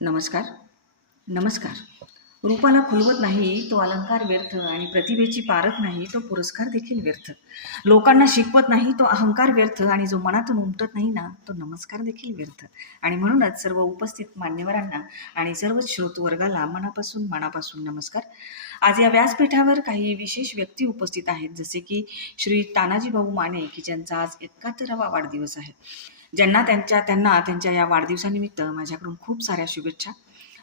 नमस्कार. नमस्कार. रूपाला खुलवत नाही तो अलंकार व्यर्थ आणि प्रतिभेची पारख नाही तो पुरस्कार देखील व्यर्थ. लोकांना शिकवत नाही तो अहंकार व्यर्थ आणि जो मनातून उमटत नाही ना तो नमस्कार देखील व्यर्थ. आणि म्हणूनच सर्व उपस्थित मान्यवरांना आणि सर्व श्रोतवर्गाला मनापासून नमस्कार. आज या व्यासपीठावर काही विशेष व्यक्ती उपस्थित आहेत, जसे की श्री तानाजी भाऊ माने की ज्यांचा आज 71वा वाढदिवस आहे. त्यांना त्यांच्या या वाढदिवसानिमित्त माझ्याकडून खूप साऱ्या शुभेच्छा.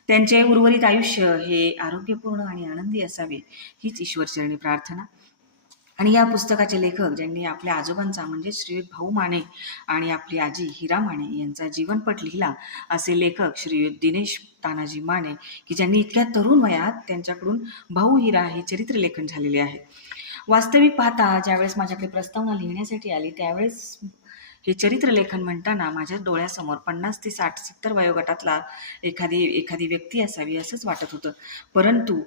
त्यांचे उर्वरित आयुष्य हे आरोग्यपूर्ण आणि आनंदी असावे हीच ईश्वरचरणी प्रार्थना. आणि या पुस्तकाचे लेखक ज्यांनी आपल्या आजोबांचा म्हणजे श्रीयुत भाऊ माने आणि आपली आजी हिरा माने यांचा जीवनपट लिहिला असे लेखक श्रीयुत दिनेश तानाजी माने की ज्यांनी इतक्या तरुण वयात त्यांच्याकडून भाऊ हिरा हे चरित्रलेखन झालेले आहे. वास्तविक पाहता ज्यावेळेस माझ्याकडे प्रस्तावना लिहिण्यासाठी आली त्यावेळेस हे चरित्रलेखन म्हणताना माझ्या डोळ्यासमोर 50 ते 60-70 वयोगटातला एखादी व्यक्ती असावी असंच वाटत होतं. परंतु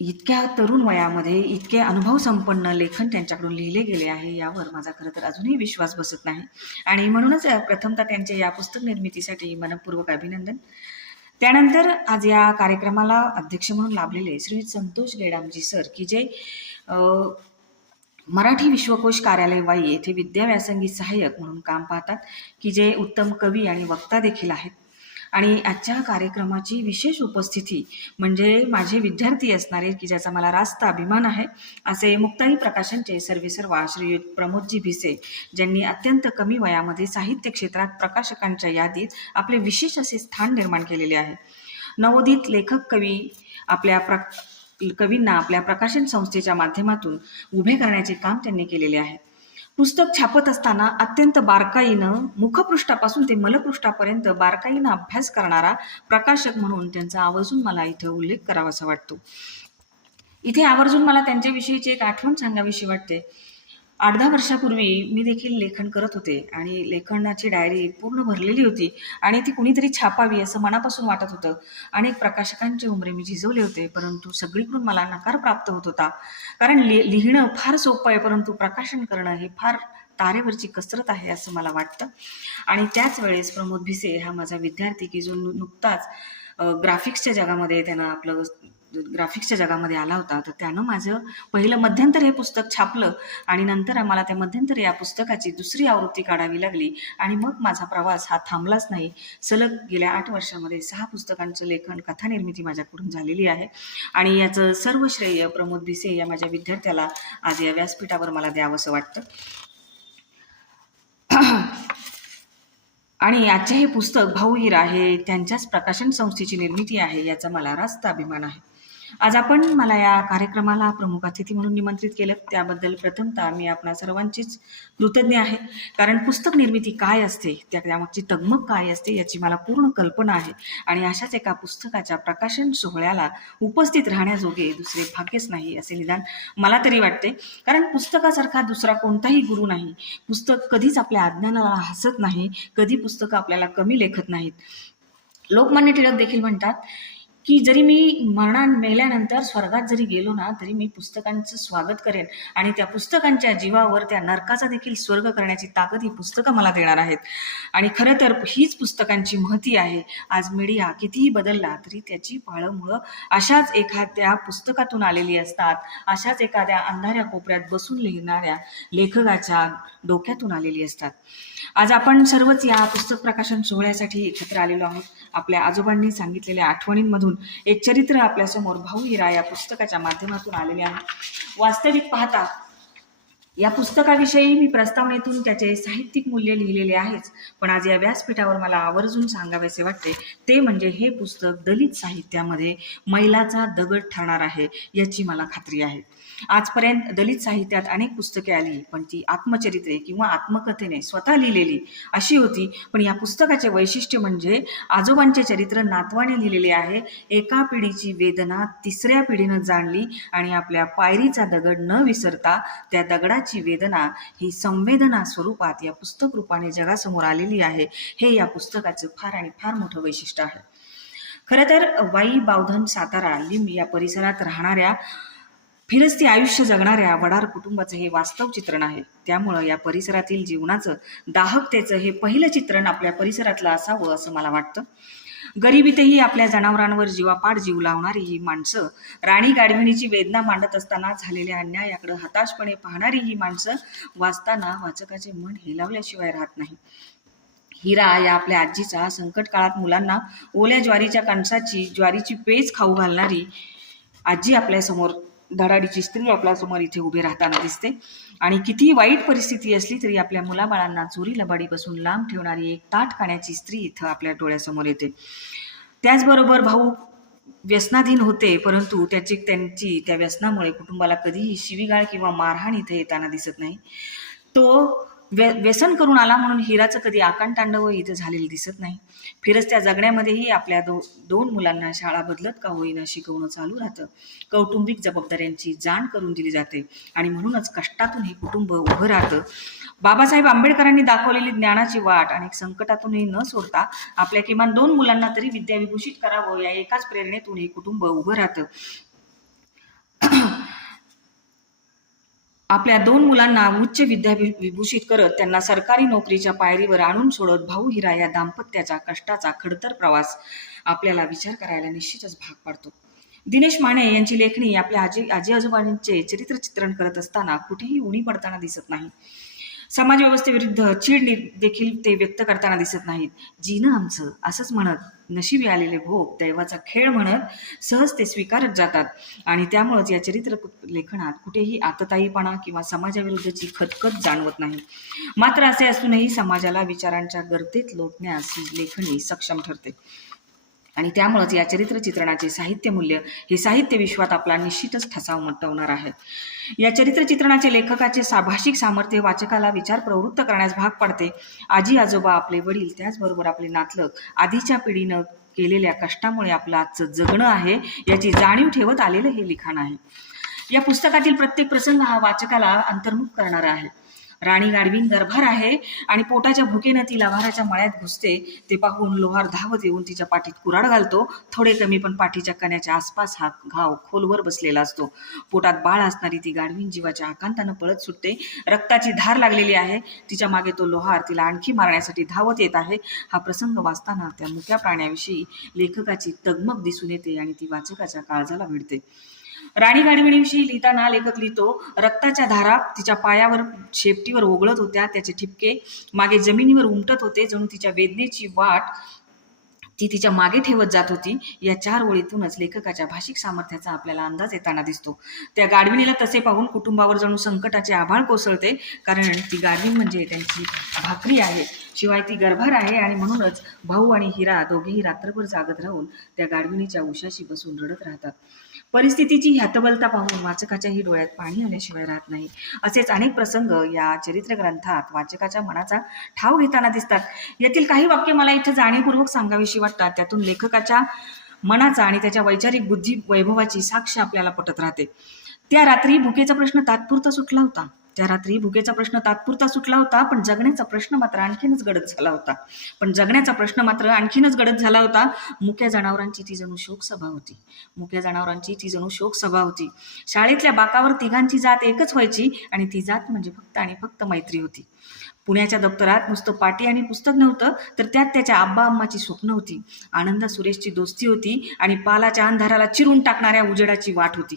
इतक्या तरुण वयामध्ये इतके अनुभव संपन्न लेखन त्यांच्याकडून लिहिले गेले आहे यावर माझा खरं तर अजूनही विश्वास बसत नाही. आणि म्हणूनच प्रथमतः त्यांच्या या पुस्तक निर्मितीसाठी मनपूर्वक अभिनंदन. त्यानंतर आज या कार्यक्रमाला अध्यक्ष म्हणून लाभलेले श्री संतोष गेडामजी सर की जे मराठी विश्वकोश कार्यालय वाई येथे विद्याव्यासंगी सहाय्यक म्हणून काम पाहतात, की जे उत्तम कवी आणि वक्ता देखील आहेत. आणि आजच्या कार्यक्रमाची विशेष उपस्थिती म्हणजे माझे विद्यार्थी असणारे की ज्याचा मला रास्त अभिमान आहे असे मुक्ताई प्रकाशनचे सर्वेसर्वा श्रीयुत प्रमोदजी भिसे, ज्यांनी अत्यंत कमी वयामध्ये साहित्य क्षेत्रात प्रकाशकांच्या यादीत आपले विशेष असे स्थान निर्माण केलेले आहे. नवोदित लेखक कवींना आपल्या प्रकाशन संस्थेच्या माध्यमातून उभे करण्याचे काम त्यांनी केलेले आहे. पुस्तक छापत असताना अत्यंत बारकाईनं मुखपृष्ठापासून ते मलपृष्ठापर्यंत बारकाईनं अभ्यास करणारा प्रकाशक म्हणून त्यांचा आवर्जून मला इथं उल्लेख करावासा वाटतो. इथे आवर्जून मला त्यांच्याविषयीची एक आठवण सांगावीशी वाटते. 8-10 वर्षापूर्वी मी देखील लेखन करत होते आणि लेखनाची डायरी पूर्ण भरलेली होती आणि ती कुणीतरी छापावी असं मनापासून वाटत होतं. अनेक प्रकाशकांचे उमरे मी झिजवले होते, परंतु सगळीकडून मला नकार प्राप्त होत होता. कारण लिहिणं फार सोपं आहे, परंतु प्रकाशन करणं हे फार तारेवरची कसरत आहे असं मला वाटतं. आणि त्याच वेळेस प्रमोद भिसे हा माझा विद्यार्थी की जो नुकताच ग्राफिक्सच्या जगामध्ये आला होता, तर त्यानं माझं पहिलं मध्यंतर हे पुस्तक छापलं आणि नंतर आम्हाला त्या मध्यंतर या पुस्तकाची दुसरी आवृत्ती काढावी लागली आणि मग माझा प्रवास हा थांबलाच नाही. सलग गेल्या 8 वर्षामध्ये 6 पुस्तकांचं लेखन, कथा निर्मिती माझ्याकडून झालेली आहे. आणि याचं सर्व श्रेय प्रमोद भिसे या माझ्या विद्यार्थ्याला आज या व्यासपीठावर मला द्यावंसं वाटतं. आणि आजचे हे पुस्तक भाऊ हिरा हे त्यांच्याच प्रकाशन संस्थेची निर्मिती आहे याचा मला रास्त अभिमान आहे. आज आपण मला या कार्यक्रमाला प्रमुख अतिथी म्हणून निमंत्रित केलं त्याबद्दल प्रथमतः मी आपणा सर्वांचीच कृतज्ञ आहे. कारण पुस्तक निर्मिती काय असते, त्यामागची तगमग काय असते याची मला पूर्ण कल्पना आहे. आणि अशाच एका पुस्तकाच्या प्रकाशन सोहळ्याला उपस्थित राहण्याजोगे दुसरे भाग्यच नाही असे निदान मला तरी वाटते. कारण पुस्तकासारखा दुसरा कोणताही गुरु नाही. पुस्तक कधीच आपल्या अज्ञानाला हसत नाही, कधी पुस्तकं आपल्याला कमी लेखत नाहीत. लोकमान्य टिळक देखील म्हणतात की जरी मी मेल्यानंतर स्वर्गात जरी गेलो ना तरी मी पुस्तकांचं स्वागत करेन आणि त्या पुस्तकांच्या जीवावर त्या नरकाचा देखील स्वर्ग करण्याची ताकद ही पुस्तकं मला देणार आहेत. आणि खरं तर हीच पुस्तकांची महती आहे. आज मीडिया कितीही बदलला तरी त्याची पाळंमुळं अशाच एखाद्या पुस्तकातून आलेली असतात, अशाच एखाद्या अंधाऱ्या कोपऱ्यात बसून लिहिणाऱ्या लेखकाच्या डोक्यातून आलेली असतात. आज आपण सर्वच या पुस्तक प्रकाशन सोहळ्यासाठी एकत्र आलेलो आहोत. आपल्या आजोबांनी सांगितलेल्या आठवणींमधून एक चरित्र आपल्यासमोर भाऊ हिरा या पुस्तकाच्या माध्यमातून आलेले आहे. वास्तविक पाहता या पुस्तकाविषयी मी प्रस्तावनेतून त्याचे साहित्यिक मूल्य लिहिलेले आहेच, पण आज या व्यासपीठावर मला आवर्जून सांगावेसे वाटते ते म्हणजे हे पुस्तक दलित साहित्यामध्ये मैलाचा दगड ठरणार आहे याची मला खात्री आहे. आजपर्यंत दलित साहित्यात अनेक पुस्तके आली, पण ती आत्मचरित्रे किंवा आत्मकथेने स्वतः लिहिलेली अशी होती. पण या पुस्तकाचे वैशिष्ट्य म्हणजे आजोबांचे चरित्र नातवाने लिहिलेले आहे. एका पिढीची वेदना 3ऱ्या पिढीनं जाणली आणि आपल्या पायरीचा दगड न विसरता त्या दगडाची वेदना ही संवेदना स्वरूपात या पुस्तक रूपाने जगासमोर आलेली आहे. हे या पुस्तकाचं फार आणि फार मोठं वैशिष्ट्य आहे. खरं तर वाई, बावधन, सातारा, लिंब या परिसरात राहणाऱ्या फिरस्ती आयुष्य जगणाऱ्या वडार कुटुंबाचं हे वास्तव चित्रण आहे. त्यामुळं या परिसरातील जीवनाचं, दाहकतेचं हे पहिलं चित्रण आपल्या परिसरातलं असावं असं मला वाटतं. गरिबीतही आपल्या जनावरांवर जीवापाड जीव लावणारी ही माणसं, राणी गाढविणीची वेदना मांडत असताना झालेल्या अन्यायाकडे हताशपणे पाहणारी ही माणसं वाचताना वाचकाचे मन हेलावल्याशिवाय राहत नाही. हिरा या आपल्या आजीचा संकट काळात मुलांना ओल्या ज्वारीच्या कणसाची ज्वारीची पेज खाऊ घालणारी आजी आपल्यासमोर, धडाडीची स्त्री आपल्यासमोर इथे उभे राहताना दिसते. आणि कितीही वाईट परिस्थिती असली तरी आपल्या मुलाबाळांना चोरी लबाडीपासून लांब ठेवणारी एक ताठ खाण्याची स्त्री इथं आपल्या डोळ्यासमोर येते. त्याचबरोबर भाऊ व्यसनाधीन होते, परंतु त्यांची त्या व्यसनामुळे कुटुंबाला कधीही शिवीगाळ किंवा मारहाण इथे येताना दिसत नाही. तो व्यसन करून आला म्हणून हिराचं कधी आकांतांडव इथं झालेलं दिसत नाही. फिरस्त्या जगण्यामध्येही आपल्या दोन मुलांना शाळा बदलत का होईना शिकवणं चालू राहतं. कौटुंबिक जबाबदाऱ्यांची जाण करून दिली जाते आणि म्हणूनच कष्टातून हे कुटुंब उभं राहतं. बाबासाहेब आंबेडकरांनी दाखवलेली ज्ञानाची वाट आणि संकटातूनही न सोडता आपल्या किमान 2 मुलांना तरी विद्याविभूषित करावं या एकाच प्रेरणेतून हे कुटुंब उभं राहतं. आपल्या 2 मुलांना उच्च विद्या विभूषित करत त्यांना सरकारी नोकरीच्या पायरीवर आणून सोडत भाऊ हिरा या दाम्पत्याचा कष्टाचा खडतर प्रवास आपल्याला विचार करायला निश्चितच भाग पाडतो. दिनेश माने यांची लेखणी आपल्या आजी आजोबांचे चरित्र चित्रण करत असताना कुठेही उणी पडताना दिसत नाही. समाजव्यवस्थेविरुद्ध चीड देखील ते व्यक्त करताना दिसत नाहीत. जीनं आमचं असंच म्हणत, नशिबी आलेले भोग दैवाचा खेळ म्हणत सहज ते स्वीकारत जातात. आणि त्यामुळेच या चरित्र लेखनात कुठेही आतताईपणा किंवा समाजाविरुद्धची खतखत जाणवत नाही. मात्र असे असूनही समाजाला विचारांच्या गर्तेत लोटण्यास ही लेखणी सक्षम ठरते. आणि त्यामुळेच या चरित्र चित्रणाचे साहित्य मूल्य हे साहित्य विश्वात आपला निश्चितच ठसा उमटवणार आहे. या चरित्र चित्रणाचे लेखकाचे भाषिक सामर्थ्य वाचकाला विचार प्रवृत्त करण्यास भाग पाडते. आजी आजोबा, आपले वडील, त्याचबरोबर आपले नातलग आधीच्या पिढीनं केलेल्या कष्टामुळे आपलं आजचं जगणं आहे याची जाणीव ठेवत आलेलं हे लिखाण आहे. या पुस्तकातील प्रत्येक प्रसंग हा वाचकाला अंतर्मुख करणारा आहे. राणी गाढवीन गर्भार आहे आणि पोटाच्या भुकेनं ती लव्हाराच्या मळ्यात घुसते. ते पाहून लोहार धावत येऊन तिच्या पाठीत कुऱ्हाड घालतो. थोडे कमी पण पाठीच्या कण्याच्या आसपास हा घाव खोलवर बसलेला असतो. पोटात बाळ असणारी ती गाढवीन जीवाच्या आकांतानं पळत सुटते. रक्ताची धार लागलेली आहे. तिच्या मागे तो लोहार तिला आणखी मारण्यासाठी धावत येत आहे. हा प्रसंग वाचताना त्या मुक्या प्राण्याविषयी लेखकाची तगमग दिसून येते आणि ती वाचकाच्या काळजाला भिडते. राणी गाढविणीविषयी लिहिताना लेखक लिहितो, रक्ताच्या धारा तिच्या पायावर शेपटीवर ओघळत होत्या. त्याचे ठिपके मागे जमिनीवर उमटत होते. जणू तिच्या वेदनेची वाट ती तिच्या मागे ठेवत जात होती. या 4 ओळीतूनच लेखकाच्या भाषिक सामर्थ्याचा आपल्याला अंदाज येताना दिसतो. त्या गाढविणीला तसे पाहून कुटुंबावर जणू संकटाचे आभाळ कोसळते. कारण ती गाढवीण म्हणजे त्यांची भाकरी आहे. शिवाय ती गर्भार आहे आणि म्हणूनच भाऊ आणि हिरा दोघेही रात्रभर जागत राहून त्या गाढविणीच्या उशाशी बसून रडत राहतात. परिस्थितीची हतबलता पाहून वाचकाच्याही डोळ्यात पाणी आल्याशिवाय राहत नाही. असेच अनेक प्रसंग या चरित्र ग्रंथात वाचकाच्या मनाचा ठाव घेताना दिसतात. यातील काही वाक्य मला इथं जाणीवपूर्वक सांगावीशी वाटतात. त्यातून लेखकाच्या मनाचा आणि त्याच्या वैचारिक बुद्धी वैभवाची साक्ष आपल्याला पटत राहते. त्या रात्री भुकेचा प्रश्न तात्पुरता सुटला होता. पण जगण्याचा प्रश्न मात्र आणखीनच गडद झाला होता. मुक्या जनावरांची ती जणू शोकसभा होती. शाळेतल्या बाकावर तिघांची जात एकच व्हायची आणि ती जात म्हणजे फक्त आणि फक्त मैत्री होती. पुण्याच्या दप्तरात नुसतं पाटी आणि पुस्तक नव्हतं, तर त्यात त्याच्या आब्बा अम्माची स्वप्न होती. आनंदा सुरेशची दोस्ती होती आणि पालाच्या अंधाराला चिरून टाकणाऱ्या उजेडाची वाट होती.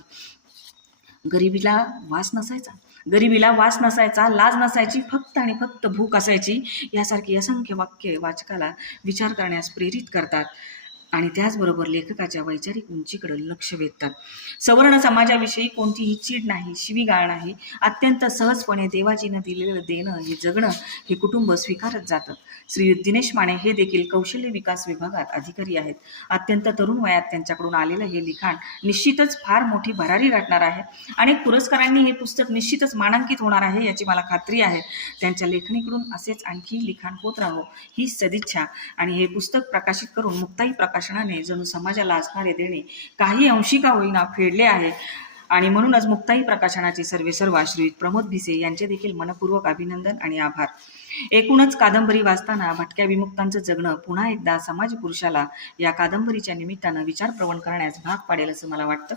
गरिबीला वास नसायचा, लाज नसायची, फक्त आणि फक्त भूक असायची. यासारखी असंख्य वाक्य वाचकाला विचार करण्यास प्रेरित करतात आणि त्याचबरोबर लेखकाच्या वैचारिक उंचीकडे लक्ष वेधतात. सवर्ण समाजाविषयी कोणतीही चीड नाही, शिवीगाळ नाही. अत्यंत सहजपणे देवाजीनं दिलेलं देणं हे जगणं हे कुटुंब स्वीकारत जातं. श्री दिनेश माने हे देखील कौशल्य विकास विभागात अधिकारी आहेत. अत्यंत तरुण वयात त्यांच्याकडून आलेलं हे लिखाण निश्चितच फार मोठी भरारी गाठणार आहे. अनेक पुरस्कारांनी हे पुस्तक निश्चितच मानांकित होणार आहे याची मला खात्री आहे. त्यांच्या लेखणीकडून असेच आणखी लिखाण होत राहो ही सदिच्छा. आणि हे पुस्तक प्रकाशित करून मुक्ताई प्रकाशनाने जणू समाजाला असणारे देणे काही अंशी का होईना फेडले आहे. आणि म्हणूनच मुक्ताई प्रकाशनाचे सर्वेसर्वा श्रीयुत प्रमोद भिसे यांचे देखील मनपूर्वक अभिनंदन आणि आभार. एकूणच कादंबरी वाचताना भटक्या विमुक्तांचं जगणं पुन्हा एकदा समाज पुरुषाला या कादंबरीच्या निमित्तानं विचारप्रवण करण्यास भाग पाडेल असं मला वाटतं.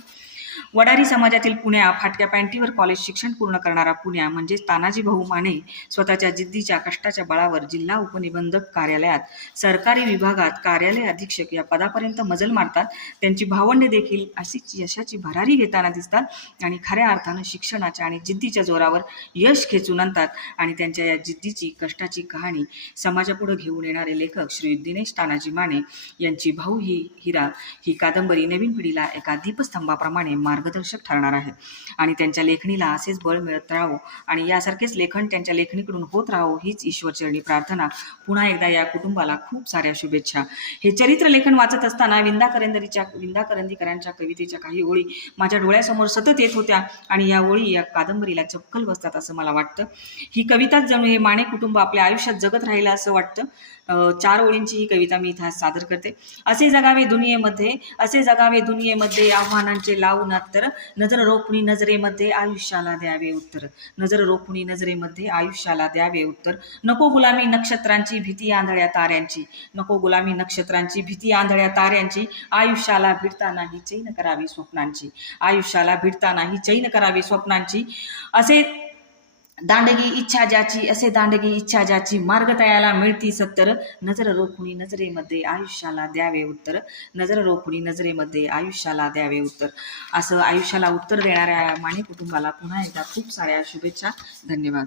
वडारी समाजातील पुण्या, फाटक्या पॅन्टीवर कॉलेज शिक्षण पूर्ण करणारा पुण्या म्हणजे तानाजी भाऊ माने स्वतःच्या जिद्दीच्या कष्टाच्या बळावर जिल्हा उपनिबंधक कार्यालयात सरकारी विभागात कार्यालय अधीक्षक या पदापर्यंत मजल मारतात. त्यांची भावंडे देखील अशीच यशाची भरारी घेताना दिसतात आणि खऱ्या अर्थानं शिक्षणाच्या आणि जिद्दीच्या जोरावर यश खेचून आणतात. आणि त्यांच्या या जिद्दीची कष्टाची कहाणी समाजापुढे घेऊन येणारे लेखक श्री दिनेश तानाजी माने यांची भाऊ ही हिरा ही कादंबरी नवीन पिढीला एका दीपस्तंभाप्रमाणे मार्गदर्शक ठरणार आहे. आणि त्यांच्या लेखणीला असेच बळ मिळत राहावं आणि यासारखेच लेखन त्यांच्या लेखणीकडून होत राहावं हीच ईश्वरचरणी प्रार्थना. पुन्हा एकदा या कुटुंबाला खूप साऱ्या शुभेच्छा. हे चरित्र लेखन वाचत असताना विंदा करंदीकरांच्या कवितेच्या काही ओळी माझ्या डोळ्यासमोर सतत येत होत्या आणि या ओळी या कादंबरीला चपकल बसतात असं मला वाटतं. ही कविताच जणू हे माने कुटुंब आपल्या आयुष्यात जगत राहिलं असं वाटतं. 4 ओळींची ही कविता मी इथं सादर करते. असे जगावे दुनियेमध्ये आव्हानांचे लावून तर नजर रोखणी नजरेमध्ये आयुष्याला द्यावे उत्तर. नजर रोखणी नजरेमध्ये आयुष्याला द्यावे उत्तर. नको गुलामी नक्षत्रांची भीती आंधळ्या ताऱ्यांची. नको गुलामी नक्षत्रांची भीती आंधळ्या ताऱ्यांची. आयुष्याला भिडता नाही चैन करावी स्वप्नांची. आयुष्याला भिडता नाही चैन करावी स्वप्नांची. असे दांडगी इच्छा ज्याची मार्ग तयाला मिळती सत्तर. नजर रोखुनी नजरेमध्ये आयुष्याला द्यावे उत्तर. नजर रोखुनी नजरेमध्ये आयुष्याला द्यावे उत्तर. असं आयुष्याला उत्तर देणाऱ्या माने कुटुंबाला पुन्हा एकदा खूप साऱ्या शुभेच्छा. धन्यवाद.